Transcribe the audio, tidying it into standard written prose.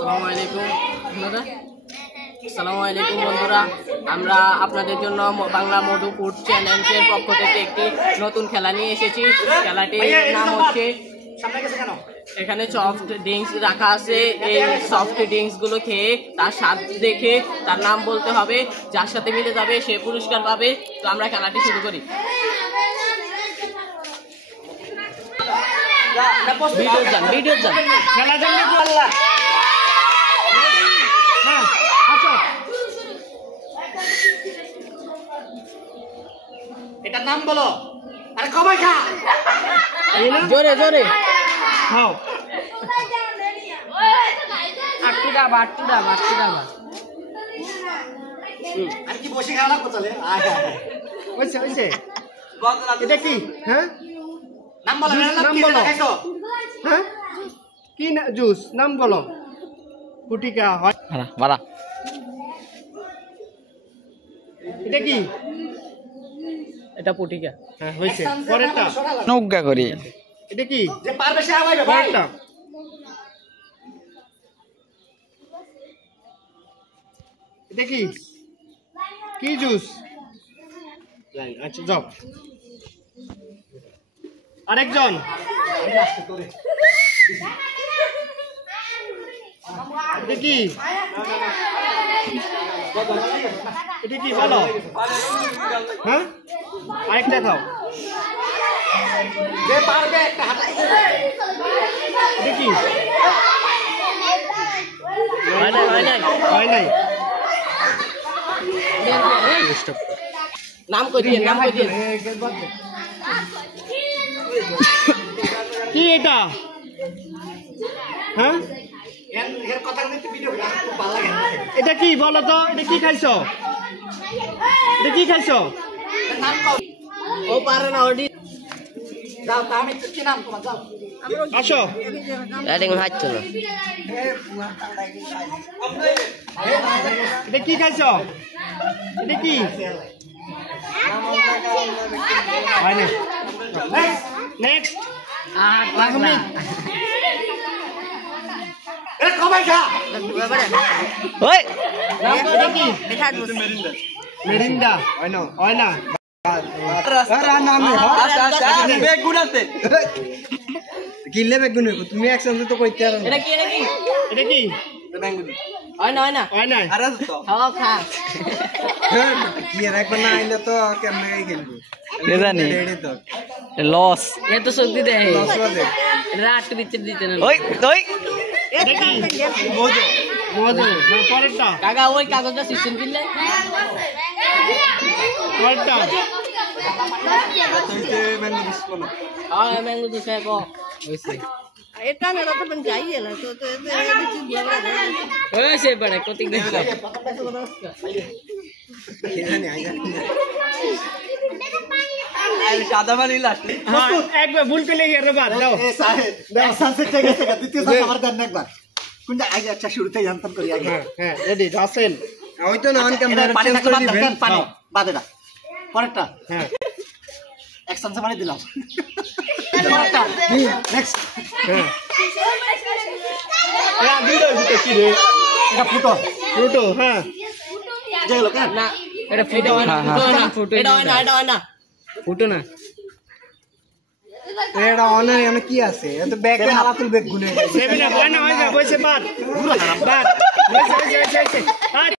আসসালামু আলাইকুম বন্ধুরা, আমরা আপনাদের জন্য বাংলা মধু ফুড চ্যালেঞ্জের পক্ষ থেকে একটি নতুন খেলা নিয়ে এসেছি। খেলাটির নাম হচ্ছে, এখানে সফট ড্রিঙ্কস রাখা আছে। এই সফট ড্রিঙ্কস গুলো খেয়ে তার স্বাদ দেখে তার নাম বলতে হবে, যার সাথে মিলে যাবে সে পুরস্কার পাবে। তো আমরা খেলাটি শুরু করি। ভিডিও যান খেলা যান। এটার নাম বলো। আরে কবাই খা, জোরে জোরে। খাও। আটটু ডাবা। আর কি বসে খাওয়া লাগবে চলে। হইছে এটা কি? হ্যাঁ, নাম বলো। নাম বলো। হ্যাঁ, কি জুস নাম বলো? ফুটিকা হয়। বাড়া। এটা কি? এটা পুটিকা। হ্যাঁ, হইছে। পরেরটা নৌকা করি। এটা কি? যে পারবে সে আগাইবে ভাই। পরেরটা এটা কি? কি জুস? আচ্ছা যাও। আরেকজন। এটা কি? এটা কি বলো? হ্যাঁ, আরেকটা খাও। যে পারবে একটা হাত। এটা কি? হয় নাই। নাম কই দিয়ে। কি এটা? হ্যাঁ, এর কথা কিন্তু ভিডিও খুব ভালো লাগে। এটা কি বলো তো? এটা কি খাইছো? এটা কি খাইছো? নাম কও। ও পারে না ওডি। যাও তা আমি কি নাম তোমার যাও। আসো। ব্যাটিং হাঁটছো না। এটা কি খাইছো? এটা কি? নেক্সট। এ কবাই খা। ওই এটা কি? মেরিন্ডা। হয় না। কিনলে বেগুন তুমি একসাথে তো কইতে পারো এটা কি? এটা কি? হয় না। হয় না। খাওয়া খা। কি আর একবার না আইলে তো কেমনে খেলবো জানি লস এ তো সত্যি দেয়। লস হবে রাত দিতে না। ওই ওই এটা কি? মধু। না, পরেরটা। কাকা ওই কাগজটা সিস্টেম কিনলে। পরেরটা। ম্যাঙ্গো জুস খায় কো হইছে। এটা না তো পন যাইয়ে না তো হইছে বড় কতি দেখ। সাদা পানি লাস্ট একবার ভুল করলে এর বাদ দাও। এ সাহেব এক সানসেট ঠিক আছে। দ্বিতীয় সানসেট আবার দেন একবার। কোনটা আগে আচ্ছা শুরুতেই জানতাম করি আগে। হ্যাঁ, রেডি রাসেল। ওই তো নন ক্যামেরা পানি চেঞ্জ থাকলে করে বাদ দিবেন দেন, পানি বাদ এটা। পরেরটা হ্যাঁ, এক সানসেট মানে দিলাম। পরেরটা নেক্সট। হ্যাঁ। দুটো কি রে? এটা ফুটো। ফ্রুটো। হ্যাঁ, যেগুলো কেন না এটা ফুটো হয় না। এটা হয় না। ফুটো না। এটা অনেক অনেক কি আছে এত ব্যাগ হালা তুল ব্যাগ গুনে সেভেন আপ। হয় না, বসে বাদ। হয়েছে।